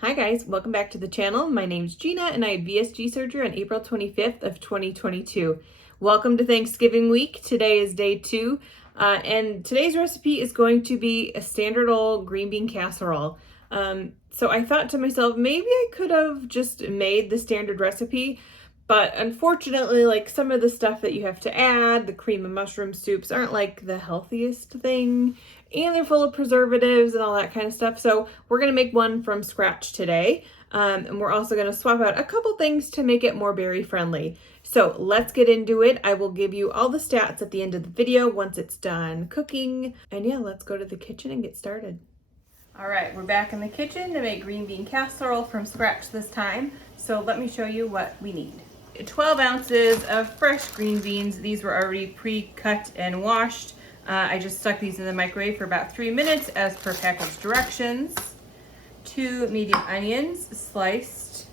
Hi guys, welcome back to the channel. My name's Gina and I had VSG surgery on April 25th of 2022. Welcome to Thanksgiving week. Today is day 2 and today's recipe is going to be a standard old green bean casserole. So I thought to myself, maybe I could have just made the standard recipe, but unfortunately, like some of the stuff that you have to add, the cream and mushroom soups aren't like the healthiest thing, and they're full of preservatives and all that kind of stuff. So we're gonna make one from scratch today. And we're also gonna swap out a couple things to make it more berry friendly. So let's get into it. I will give you all the stats at the end of the video once it's done cooking. And yeah, let's go to the kitchen and get started. All right, we're back in the kitchen to make green bean casserole from scratch this time. So let me show you what we need. 12 ounces of fresh green beans. These were already pre-cut and washed. I just stuck these in the microwave for about 3 minutes as per package directions. 2 medium onions sliced.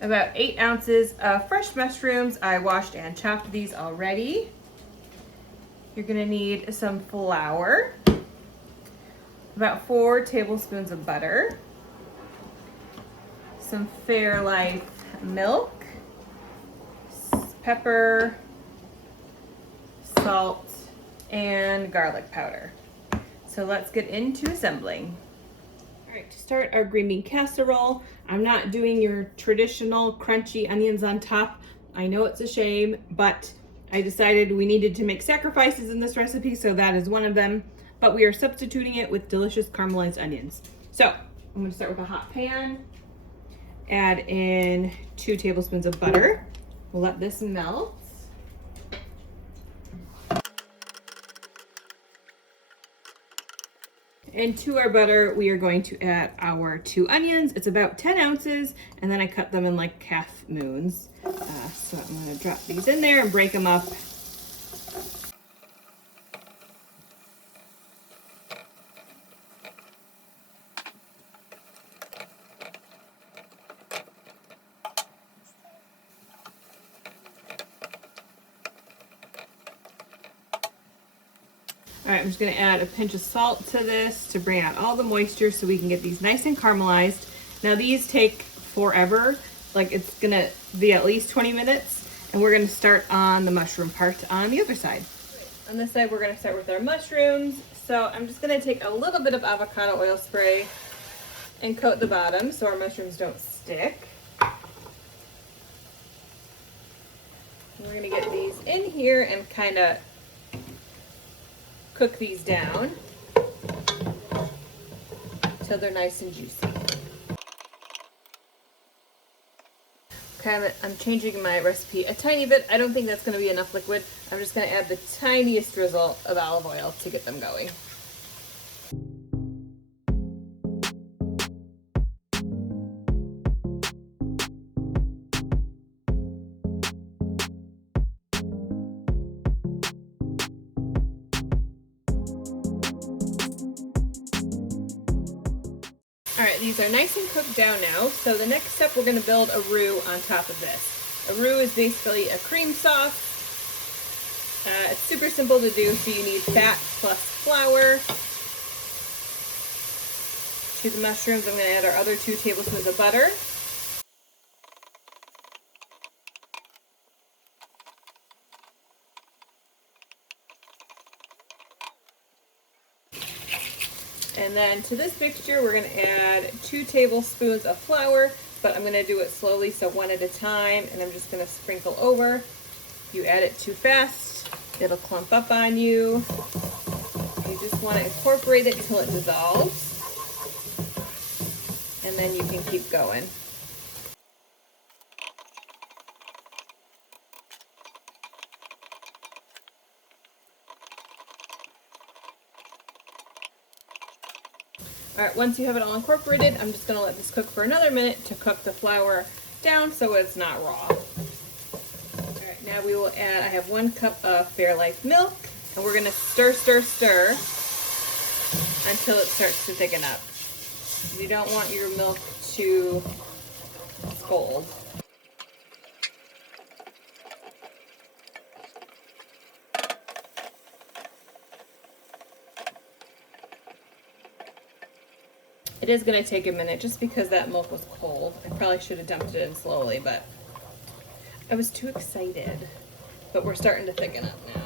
About 8 ounces of fresh mushrooms. I washed and chopped these already. You're gonna need some flour. About 4 tablespoons of butter. Some Fairlife milk. Pepper, salt, and garlic powder. So let's get into assembling. All right, to start our green bean casserole, I'm not doing your traditional crunchy onions on top. I know it's a shame, but I decided we needed to make sacrifices in this recipe, so that is one of them. But we are substituting it with delicious caramelized onions. So I'm gonna start with a hot pan, add in 2 tablespoons of butter. We'll let this melt. And to our butter, we are going to add our 2 onions. It's about 10 ounces, and then I cut them in like half moons. So I'm gonna drop these in there and break them up. All right, I'm just gonna add a pinch of salt to this to bring out all the moisture so we can get these nice and caramelized. Now these take forever. Like it's gonna be at least 20 minutes, and we're gonna start on the mushroom part on the other side. On this side, we're gonna start with our mushrooms. So I'm just gonna take a little bit of avocado oil spray and coat the bottom so our mushrooms don't stick. We're gonna get these in here and kind of cook these down until they're nice and juicy. Okay, I'm changing my recipe a tiny bit. I don't think that's going to be enough liquid. I'm just going to add the tiniest drizzle of olive oil to get them going. All right, these are nice and cooked down now. So the next step, we're going to build a roux on top of this. A roux is basically a cream sauce. It's super simple to do, so you need fat plus flour. To the mushrooms, I'm going to add our other 2 tablespoons of butter. And then to this mixture, we're going to add 2 tablespoons of flour, but I'm going to do it slowly, so one at a time, and I'm just going to sprinkle over. If you add it too fast, it'll clump up on you. You just want to incorporate it until it dissolves, and then you can keep going. All right, once you have it all incorporated, I'm just gonna let this cook for another minute to cook the flour down so it's not raw. All right, now we will add, I have 1 cup of Fairlife milk, and we're gonna stir, stir, stir until it starts to thicken up. You don't want your milk to scald. It is gonna take a minute just because that milk was cold. I probably should have dumped it in slowly, but I was too excited. But we're starting to thicken up now.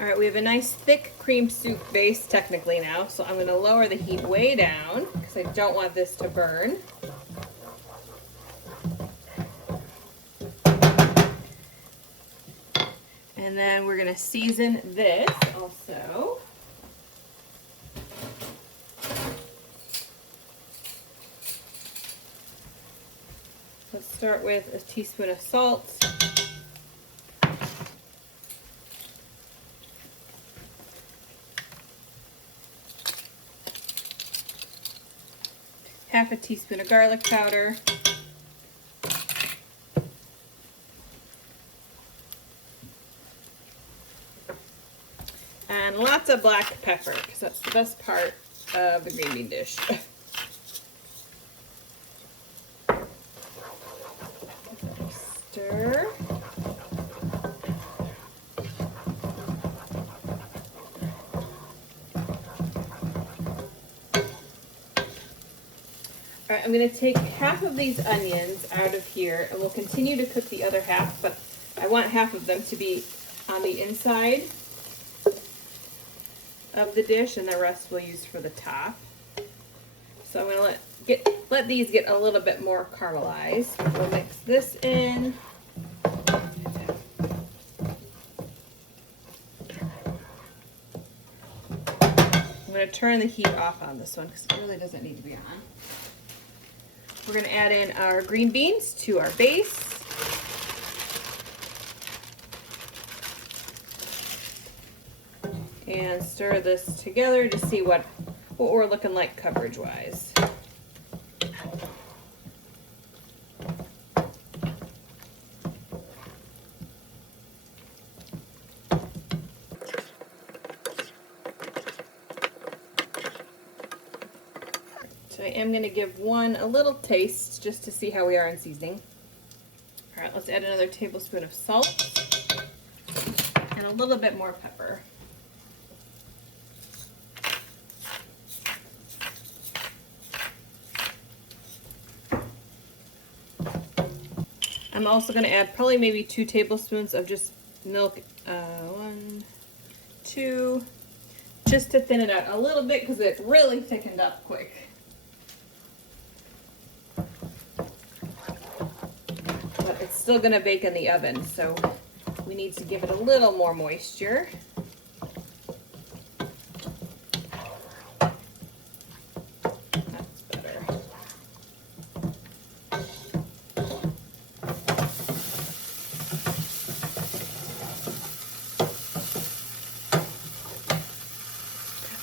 All right, we have a nice thick cream soup base technically now, so I'm gonna lower the heat way down because I don't want this to burn. And then we're gonna season this also. Let's start with a teaspoon of salt. Half a teaspoon of garlic powder. And lots of black pepper, because that's the best part of the green bean dish. Stir. All right, I'm going to take half of these onions out of here, and we'll continue to cook the other half, but I want half of them to be on the inside of the dish, and the rest we'll use for the top. So I'm going to let these get a little bit more caramelized. We'll mix this in. I'm going to turn the heat off on this one because it really doesn't need to be on. We're going to add in our green beans to our base. And stir this together to see what we're looking like coverage-wise. So I am going to give one a little taste just to see how we are in seasoning. All right, let's add another tablespoon of salt and a little bit more pepper. I'm also going to add probably maybe 2 tablespoons of just milk, 1, 2, just to thin it out a little bit because it really thickened up quick. But it's still going to bake in the oven, so we need to give it a little more moisture.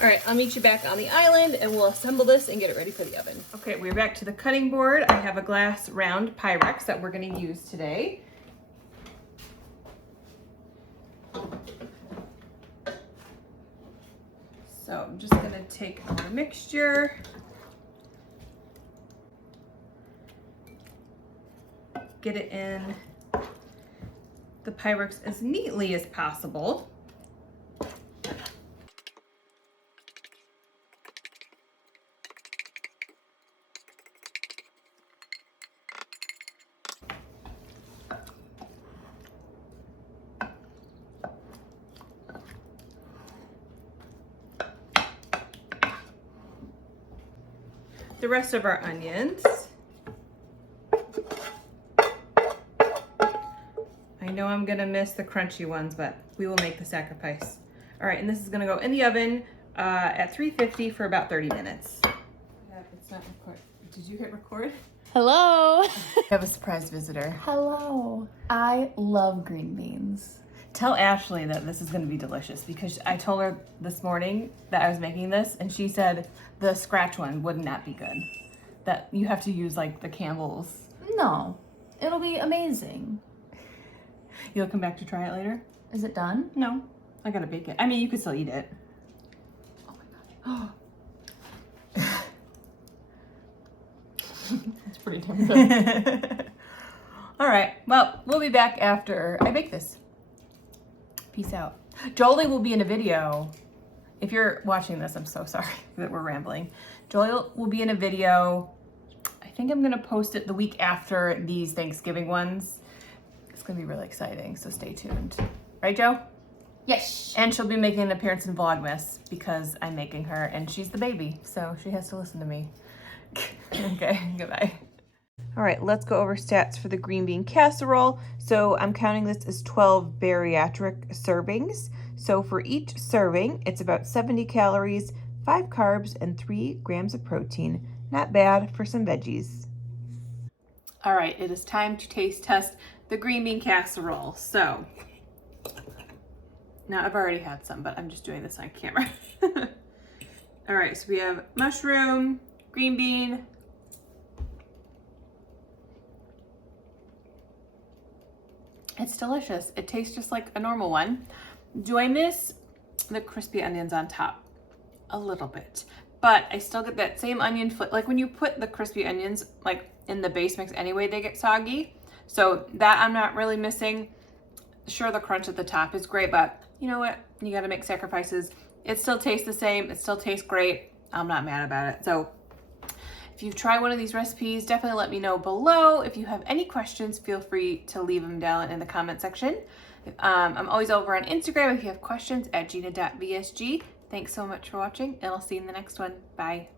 All right, I'll meet you back on the island and we'll assemble this and get it ready for the oven. Okay, we're back to the cutting board. I have a glass round Pyrex that we're gonna use today. So I'm just gonna take our mixture, get it in the Pyrex as neatly as possible. The rest of our onions. I know I'm gonna miss the crunchy ones, but we will make the sacrifice. All right, and this is gonna go in the oven at 350 for about 30 minutes. Yeah, it's not record. Did you hit record? Hello. We have a surprise visitor. Hello. I love green beans. Tell Ashley that this is going to be delicious because I told her this morning that I was making this and she said the scratch one would not be good. That you have to use like the Campbell's. No, it'll be amazing. You'll come back to try it later? Is it done? No, I gotta bake it. I mean, you could still eat it. Oh my god. It's pretty damn good. All right, well, we'll be back after I bake this. Peace out. Jolie will be in a video. If you're watching this, I'm so sorry that we're rambling. Jolie will be in a video. I think I'm gonna post it the week after these Thanksgiving ones. It's gonna be really exciting, so stay tuned. Right, Joe? Yes. And she'll be making an appearance in Vlogmas because I'm making her and she's the baby, so she has to listen to me. Okay, goodbye. All right, let's go over stats for the green bean casserole. So I'm counting this as 12 bariatric servings. So for each serving, it's about 70 calories, 5 carbs, and 3 grams of protein. Not bad for some veggies. All right, it is time to taste test the green bean casserole. So now I've already had some, but I'm just doing this on camera. All right, so we have mushroom, green bean, it's delicious. It tastes just like a normal one. Do I miss the crispy onions on top? A little bit, but I still get that same onion flavor. Like when you put the crispy onions like in the base mix anyway, they get soggy. So that I'm not really missing. Sure, the crunch at the top is great, but you know what? You gotta make sacrifices. It still tastes the same. It still tastes great. I'm not mad about it. So if you've tried one of these recipes, definitely let me know below. If you have any questions, feel free to leave them down in the comment section. I'm always over on Instagram if you have questions at gina.vsg. Thanks so much for watching, and I'll see you in the next one. Bye.